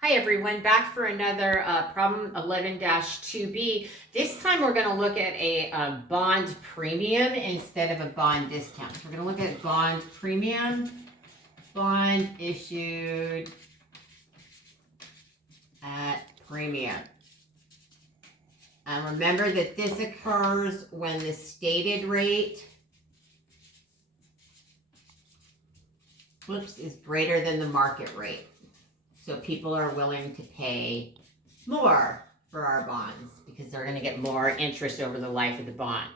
Hi everyone, back for another problem 11-2B. This time we're going to look at a bond premium instead of a bond discount. So we're going to look at bond premium, bond issued at premium. Remember that this occurs when the stated rate is greater than the market rate. So people are willing to pay more for our bonds because they're going to get more interest over the life of the bond.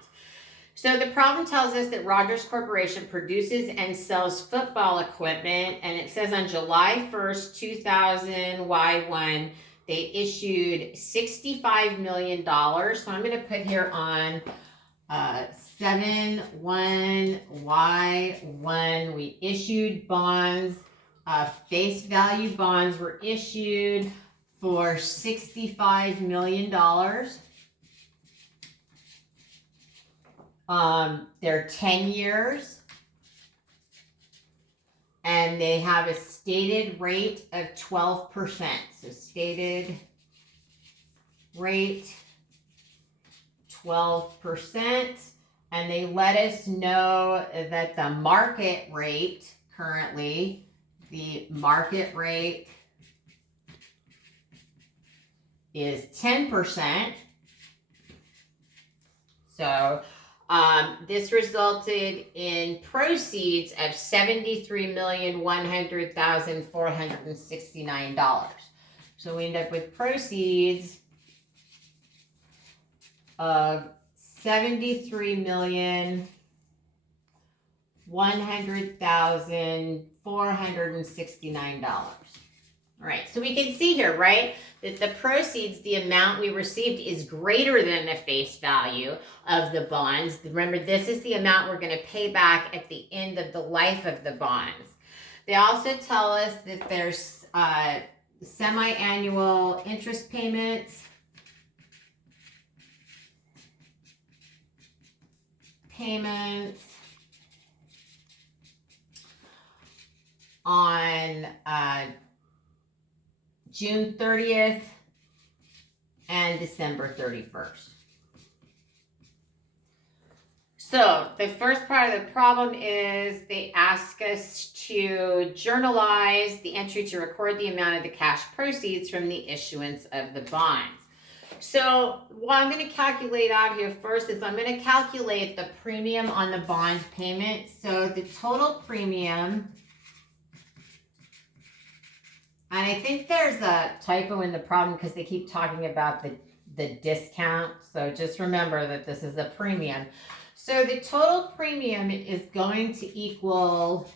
So the problem tells us that Rogers Corporation produces and sells football equipment, and it says on July 1st, 2000 Y1, they issued $65 million. So I'm going to put here on 7-1-Y1, we issued bonds. Face value bonds were issued for $65 million. They're 10 years. And they have a stated rate of 12%. So stated rate 12%. And they let us know that the market rate currently, the market rate is 10%. So this resulted in proceeds of $73,100,469. So we end up with proceeds of $73,100,469. All right, so we can see here, right, that the proceeds, the amount we received, is greater than the face value of the bonds. Remember, this is the amount we're going to pay back at the end of the life of the bonds. They also tell us that there's semi-annual interest payments. On June 30th and December 31st. So the first part of the problem is they ask us to journalize the entry to record the amount of the cash proceeds from the issuance of the bonds. So what I'm going to calculate out here first is I'm going to calculate the premium on the bond payment. So the total premium, and I think there's a typo in the problem because they keep talking about the discount. So just remember that this is a premium. So the total premium is going to equal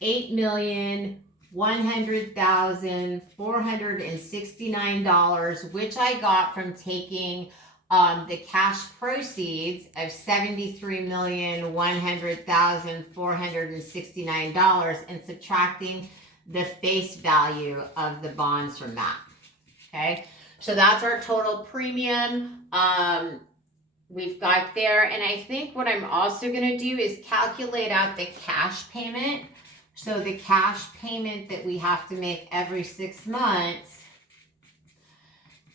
$8,100,469, which I got from taking the cash proceeds of $73,100,469 and subtracting the face value of the bonds from that. Okay, so that's our total premium we've got there. And I think what I'm also going to do is calculate out the cash payment. So the cash payment that we have to make every 6 months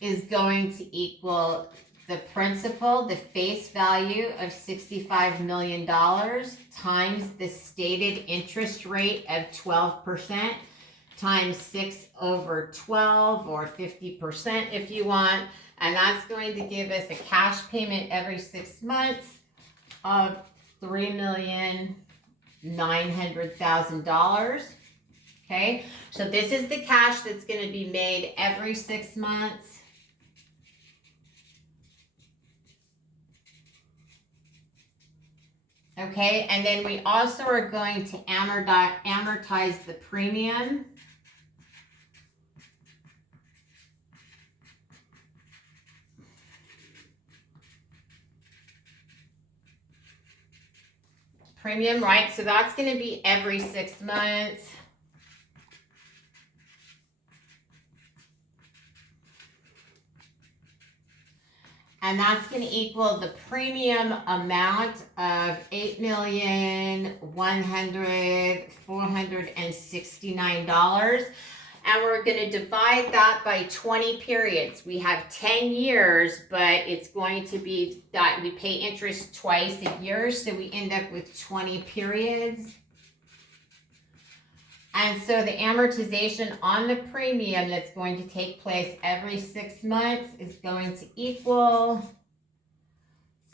is going to equal the principal, the face value of $65 million times the stated interest rate of 12% times 6/12 or 50% if you want. And that's going to give us a cash payment every 6 months of $3,900,000. Okay, so this is the cash that's going to be made every 6 months. Okay, and then we also are going to amortize the premium. Premium, right? So that's going to be every 6 months. And that's going to equal the premium amount of $8,100,469. And we're going to divide that by 20 periods. We have 10 years, but it's going to be that we pay interest twice a year, so we end up with 20 periods. And so the amortization on the premium that's going to take place every 6 months is going to equal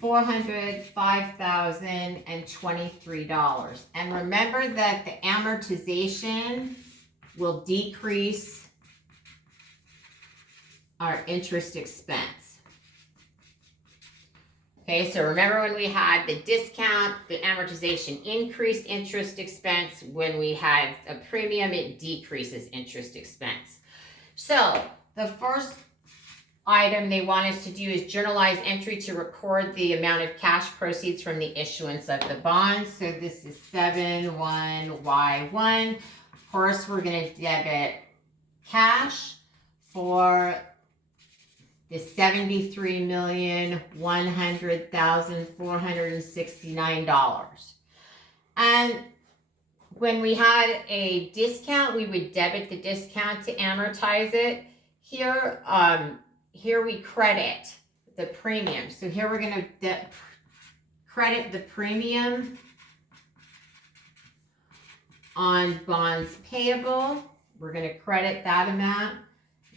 $405,023. And remember that the amortization will decrease our interest expense. Okay, so remember when we had the discount, the amortization increased interest expense. When we have a premium, it decreases interest expense. So the first item they want us to do is journalize entry to record the amount of cash proceeds from the issuance of the bonds. So this is 7-1-Y1. Of course, we're going to debit cash for the $73,100,469. And when we had a discount, we would debit the discount to amortize it. Here we credit the premium. So here we're going to credit the premium on bonds payable. We're going to credit that amount,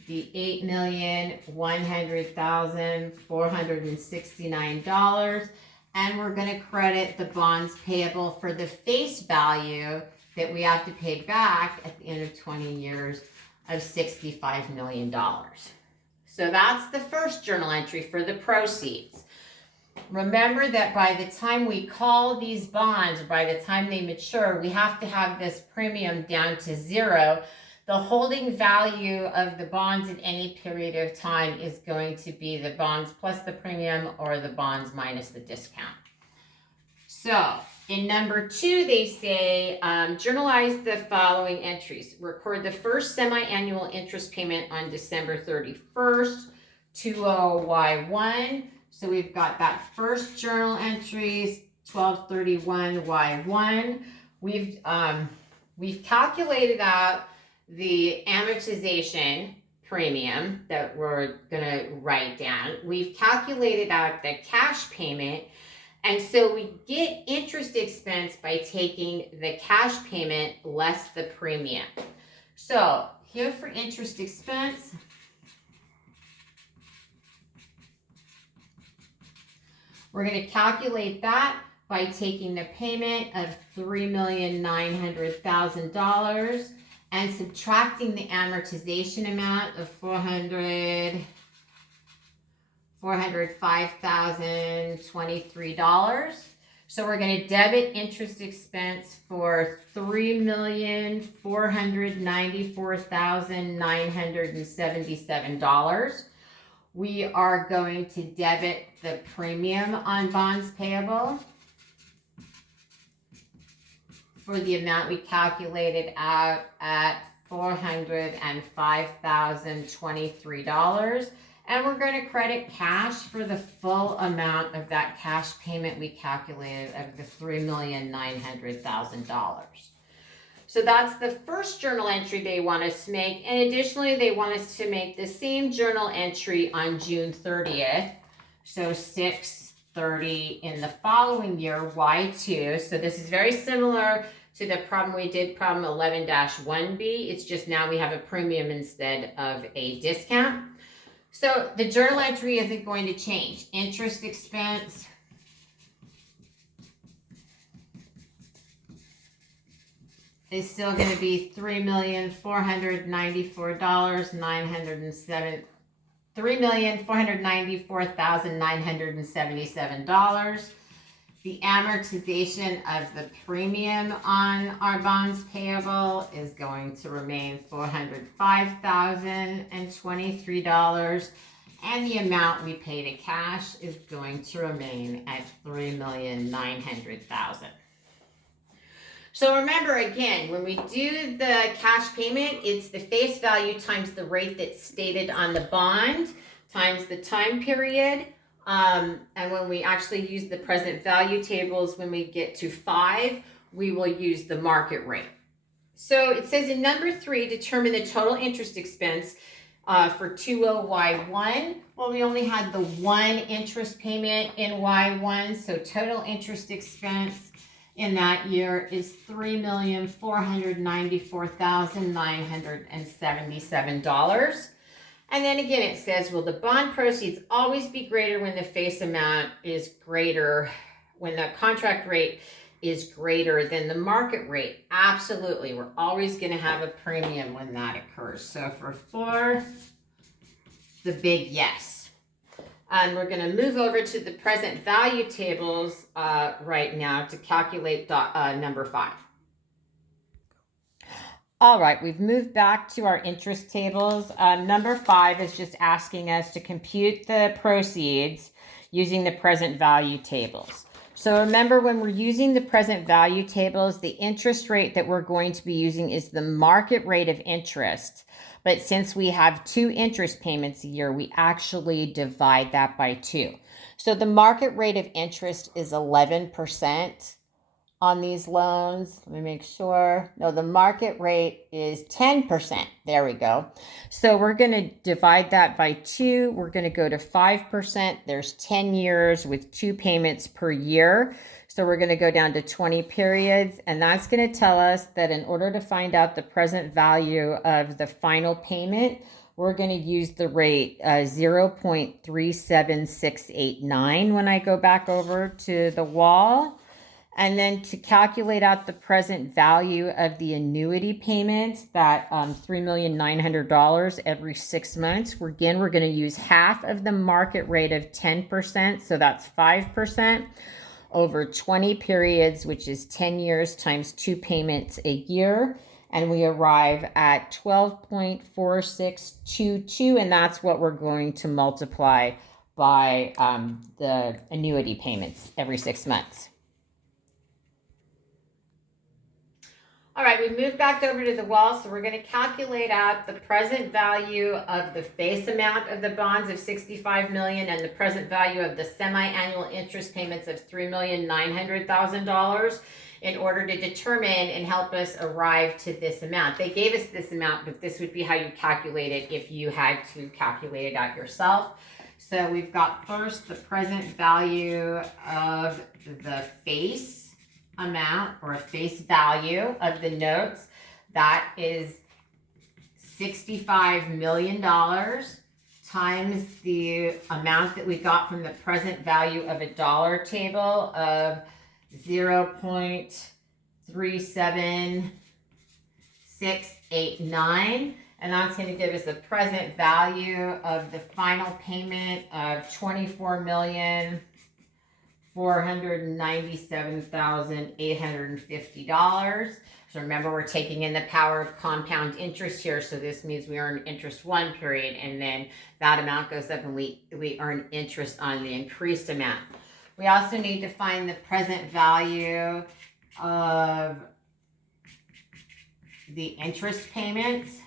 the $8,100,469, and we're going to credit the bonds payable for the face value that we have to pay back at the end of 20 years of $65 million. So that's the first journal entry for the proceeds. Remember that by the time we call these bonds, or by the time they mature, we have to have this premium down to zero. The holding value of the bonds in any period of time is going to be the bonds plus the premium, or the bonds minus the discount. So in number 2, they say, journalize the following entries. Record the first semi-annual interest payment on December 31st, 20Y1. So we've got that first journal entries, 12/31Y1. We've calculated out the amortization premium that we're going to write down. We've calculated out the cash payment. And so we get interest expense by taking the cash payment less the premium. So here for interest expense, we're going to calculate that by taking the payment of $3,900,000 and subtracting the amortization amount of $405,023. So we're going to debit interest expense for $3,494,977. We are going to debit the premium on bonds payable for the amount we calculated out at $405,023. And we're going to credit cash for the full amount of that cash payment we calculated of the $3,900,000. So that's the first journal entry they want us to make. And additionally, they want us to make the same journal entry on June 30th. So 6/30 in the following year, Y2. So this is very similar to the problem we did, problem 11-1B. It's just now we have a premium instead of a discount. So the journal entry isn't going to change. Interest expense is still going to be $3,494,977. The amortization of the premium on our bonds payable is going to remain $405,023, and the amount we pay to cash is going to remain at $3,900,000. So remember, again, when we do the cash payment, it's the face value times the rate that's stated on the bond times the time period. And when we actually use the present value tables, when we get to 5, we will use the market rate. So it says in number 3, determine the total interest expense for 20Y1. Well, we only had the one interest payment in Y1, so total interest expense in that year is $3,494,977. And then again, it says, will the bond proceeds always be greater when the face amount is greater, when the contract rate is greater than the market rate? Absolutely. We're always going to have a premium when that occurs. So for 4, the big yes. And we're going to move over to the present value tables right now to calculate number 5. All right, we've moved back to our interest tables. Number 5 is just asking us to compute the proceeds using the present value tables. So remember, when we're using the present value tables, the interest rate that we're going to be using is the market rate of interest. But since we have 2 interest payments a year, we actually divide that by 2. So the market rate of interest is 11% on these loans. Let me make sure. No, the market rate is 10%. There we go. So we're going to divide that by 2. We're going to go to 5%. There's 10 years with 2 payments per year. So we're going to go down to 20 periods. And that's going to tell us that in order to find out the present value of the final payment, we're going to use the rate 0.37689 when I go back over to the wall. And then to calculate out the present value of the annuity payments, that $3,900,000 every 6 months, we're going to use half of the market rate of 10%, so that's 5%, over 20 periods, which is 10 years times 2 payments a year. And we arrive at 12.4622, and that's what we're going to multiply by the annuity payments every 6 months. All right, we moved back over to the wall, so we're going to calculate out the present value of the face amount of the bonds of $65 million and the present value of the semi-annual interest payments of $3,900,000 in order to determine and help us arrive to this amount. They gave us this amount, but this would be how you calculate it if you had to calculate it out yourself. So we've got first the present value of the face amount, or face value of the notes. That is $65 million times the amount that we got from the present value of a dollar table of 0.37689. And that's going to give us a present value of the final payment of $24,497,850. So remember, we're taking in the power of compound interest here. So this means we earn interest 1 period, and then that amount goes up and we earn interest on the increased amount. We also need to find the present value of the interest payments.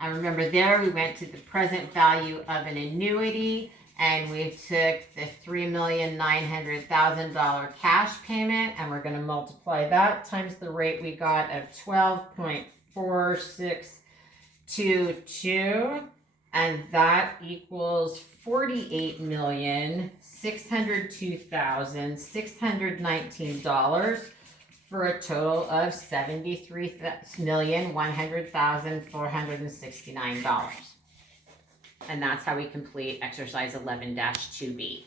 And remember, there we went to the present value of an annuity, and we took the $3,900,000 cash payment, and we're going to multiply that times the rate we got of 12.4622, and that equals $48,602,619 for a total of $73,100,469. And that's how we complete exercise 11-2B.